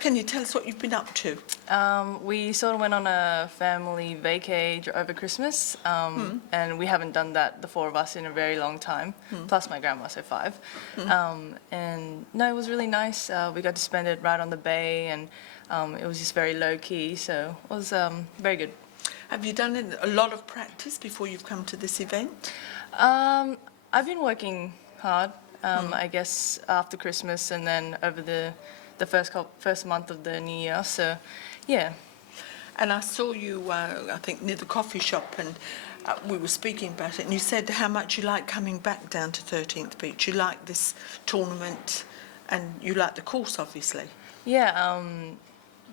Can you tell us what you've been up to? We sort of went on a family vacay over Christmas, and we haven't done that, the four of us, in a very long time, plus my grandma, so 5. And no, it was really nice. We got to spend it right on the bay, and it was just very low-key, so it was very good. Have you done a lot of practice before you've come to this event? I've been working hard, I guess, after Christmas and then over the first month of the new year, so yeah. And I saw you, I think, near the coffee shop, and we were speaking about it, and you said how much you like coming back down to 13th Beach. You like this tournament, and you like the course, obviously. Yeah,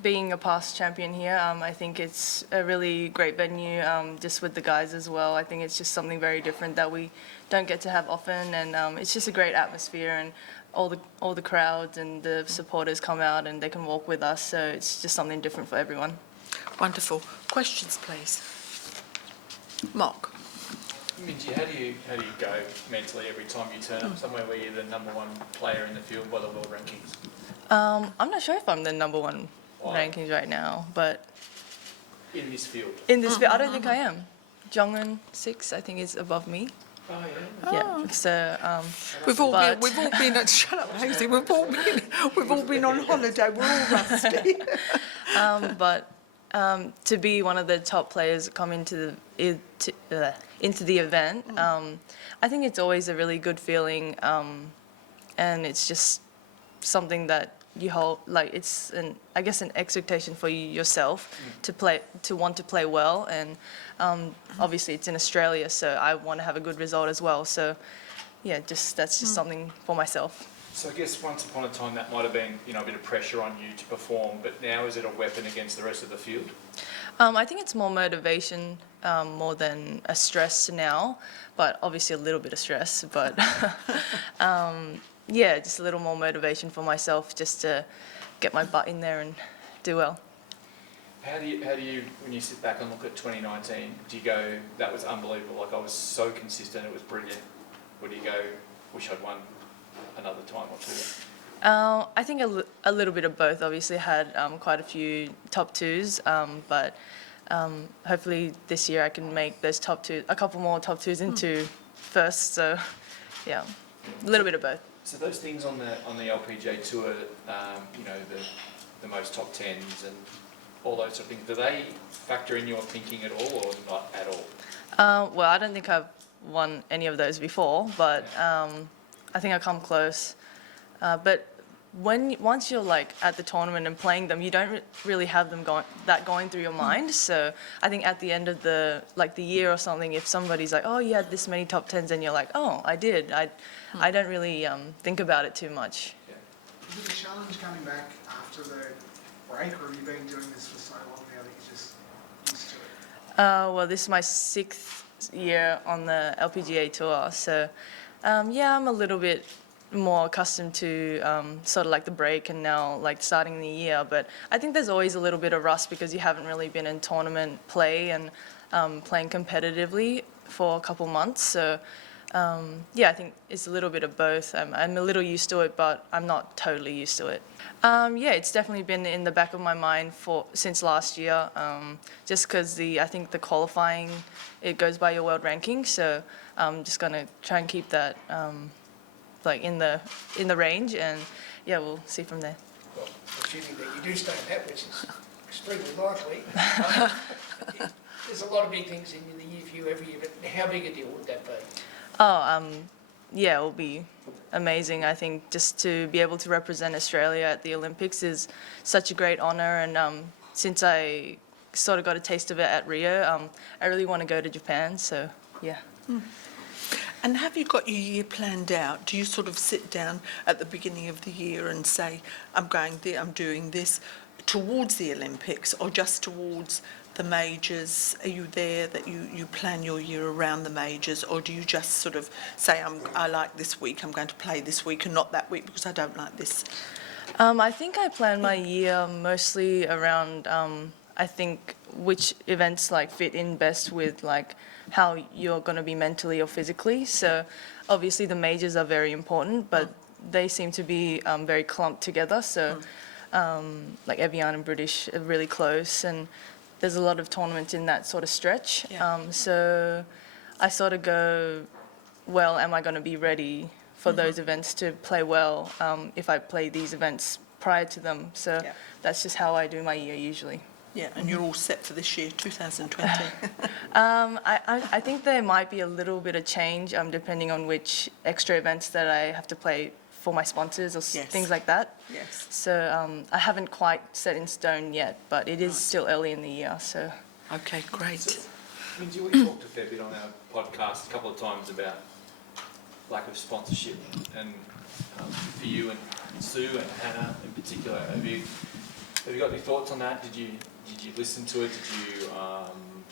being a past champion here, I think it's a really great venue, just with the guys as well. I think it's just something very different that we don't get to have often, and it's just a great atmosphere, and all the crowds and the supporters come out and they can walk with us, so it's just something different for everyone. Wonderful. Questions, please. Mark. Minjee, how do you go mentally every time you turn up somewhere where you're the number 1 player in the field by the world rankings? I'm not sure if I'm the number 1 rankings right now, but in this field? In this field, I don't think I am. Jong-un 6, I think, is above me. Oh, yeah. Yeah. So we've all been at shut up, Hazy. We've all been on holiday. We're all rusty. But to be one of the top players that come into the event, I think it's always a really good feeling, and it's just something that you hold, like, it's I guess an expectation for you yourself to want to play well, and obviously it's in Australia, so I want to have a good result as well. So yeah, that's just something for myself. So I guess once upon a time that might have been, a bit of pressure on you to perform, but now is it a weapon against the rest of the field? I think it's more motivation, more than a stress now, but obviously a little bit of stress, but yeah, just a little more motivation for myself, just to get my butt in there and do well. How do you, when you sit back and look at 2019, do you go, that was unbelievable, like I was so consistent, it was brilliant? Or do you go, wish I'd won another time or two? I think a little bit of both. Obviously had quite a few top 2s, but hopefully this year I can make those top 2, a couple more top 2s into first, so yeah, a little bit of both. So those things on the LPGA tour, the most top 10s and all those sort of things, do they factor in your thinking at all or not at all? Well, I don't think I've won any of those before, but I think I come close. But once you're like at the tournament and playing them, you don't really have them going through your mind. So I think at the end of the year or something, if somebody's like, "Oh, you had this many top 10s," and you're like, "Oh, I did." I don't really think about it too much. Yeah. Is it a challenge coming back after the break, or have you been doing this for so long now that you're just used to it? Well, this is my 6th year on the LPGA tour, so yeah, I'm a little bit more accustomed to sort of like the break and now like starting the year, but I think there's always a little bit of rust because you haven't really been in tournament play and playing competitively for a couple months, so yeah, I think it's a little bit of both. I'm a little used to it, but I'm not totally used to it. Yeah, it's definitely been in the back of my mind since last year, just because I think the qualifying, it goes by your world ranking, so I'm just going to try and keep that like in the range, and yeah, we'll see from there. Well, assuming that you do stay pat, which is extremely likely, there's a lot of big things in the year for you every year, but how big a deal would that be? Oh, yeah, it will be amazing. I think just to be able to represent Australia at the Olympics is such a great honour, and since I sort of got a taste of it at Rio, I really want to go to Japan, so yeah. And have you got your year planned out? Do you sort of sit down at the beginning of the year and say, I'm going there, I'm doing this, towards the Olympics or just towards the majors? Are you there that you plan your year around the majors, or do you just sort of say, I like this week, I'm going to play this week and not that week because I don't like this? I think I plan my year mostly around, I think, which events like fit in best with like how you're going to be mentally or physically. So obviously the majors are very important, but they seem to be very clumped together. So like Evian and British are really close, and there's a lot of tournaments in that sort of stretch. Yeah. So I sort of go, well, am I going to be ready for those events to play well if I play these events prior to them? So Yeah. that's just how I do my year usually. Yeah, and you're all set for this year, 2020. I think there might be a little bit of change depending on which extra events that I have to play for my sponsors or Yes. things like that. Yes. So I haven't quite set in stone yet, but it is still early in the year. So Okay, great. Minjee, we talked a fair bit on our podcast a couple of times about lack of sponsorship, and for you and Sue and Hannah in particular, have you got any thoughts on that? Did you listen to it? Did you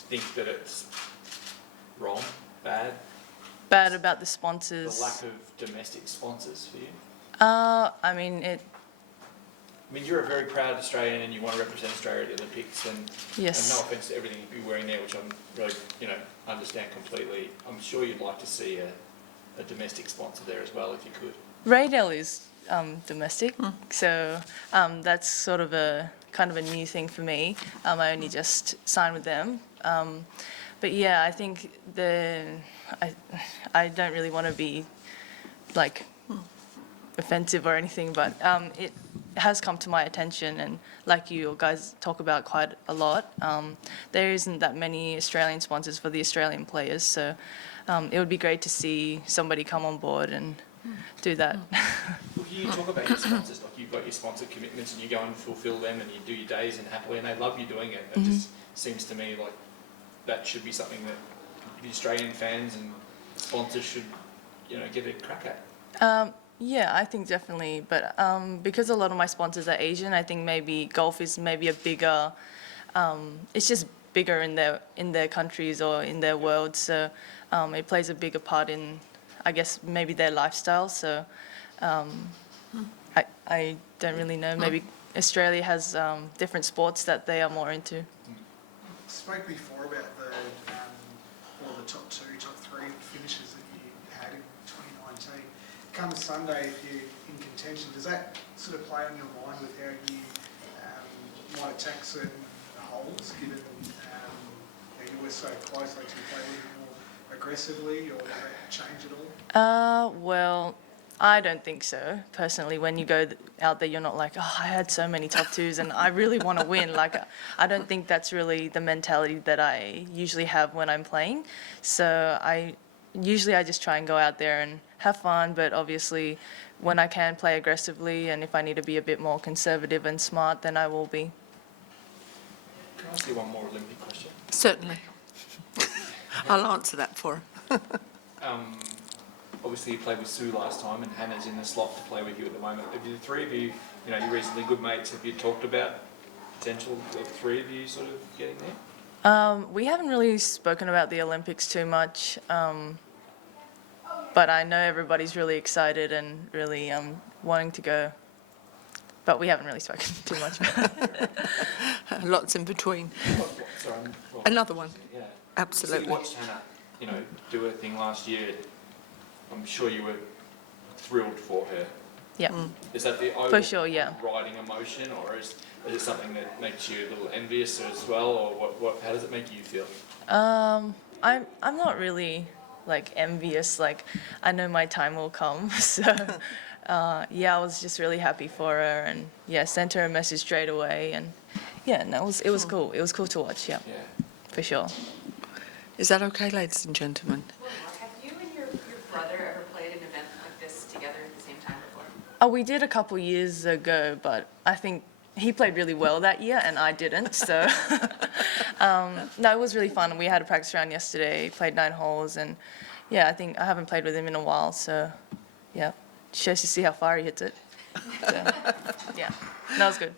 think that it's wrong, bad? bad about the The sponsors. lack of domestic sponsors for you? I mean, I mean, you're a very proud Australian and you want to represent Australia at the Olympics, and yes. no offence to everything you'd be wearing there, which I'm really, understand completely. I'm sure you'd like to see a domestic sponsor there as well, if you could. Radel is domestic, so that's sort of a kind of a new thing for me. I only just signed with them, but yeah, I think I don't really want to be like offensive or anything, but it has come to my attention, and like you guys talk about quite a lot, there isn't that many Australian sponsors for the Australian players, so it would be great to see somebody come on board and do that. Look, you talk about your sponsors, like you've got your sponsor commitments and you go and fulfil them and you do your days and happily, and they love you doing it. It just seems to me like that should be something that the Australian fans and sponsors should, get a crack at. Yeah, I think definitely, but because a lot of my sponsors are Asian, I think maybe golf is maybe a bigger, it's just bigger in their countries or in their world, so it plays a bigger part in, I guess, maybe their lifestyle. So I don't really know. Maybe Australia has different sports that they are more into. Spoke before about the top two, top three finishes that you had in 2019. Come Sunday, if you're in contention, does that sort of play on your mind with how you might attack certain holes, given you were so close, like to play a little more aggressively, or does that change at all? Well, I don't think so. Personally, when you go out there, you're not like, oh, I had so many top twos and I really want to win. Like, I don't think that's really the mentality that I usually have when I'm playing. So I just try and go out there and have fun, but obviously when I can play aggressively and if I need to be a bit more conservative and smart, then I will be. Can I ask you one more Olympic question? Certainly. I'll answer that for her. Obviously you played with Sue last time and Hannah's in the slot to play with you at the moment. Have the three of you, you're reasonably good mates, have you talked about potential of the three of you sort of getting there? We haven't really spoken about the Olympics too much, but I know everybody's really excited and really wanting to go. But we haven't really spoken too much about it. Lots in between. Sorry, Another one. Yeah. Absolutely. So you watched Hannah, do her thing last year. I'm sure you were thrilled for her. Yeah, Is that the for sure, yeah. overriding emotion, or is it something that makes you a little envious as well, or what? How does it make you feel? I'm not really like envious. Like I know my time will come. So yeah, I was just really happy for her, and yeah, sent her a message straight away, and yeah, no, it was cool. It was cool to watch. Yeah, Yeah. for sure. Is that okay, ladies and gentlemen? Have you and your brother ever played an event like this together at the same time before? Oh, we did a couple years ago, but I think he played really well that year and I didn't. So no, it was really fun. We had a practice round yesterday, played 9 holes, and yeah, I think I haven't played with him in a while. So yeah, shows to see how far he hits it. So yeah, that was good.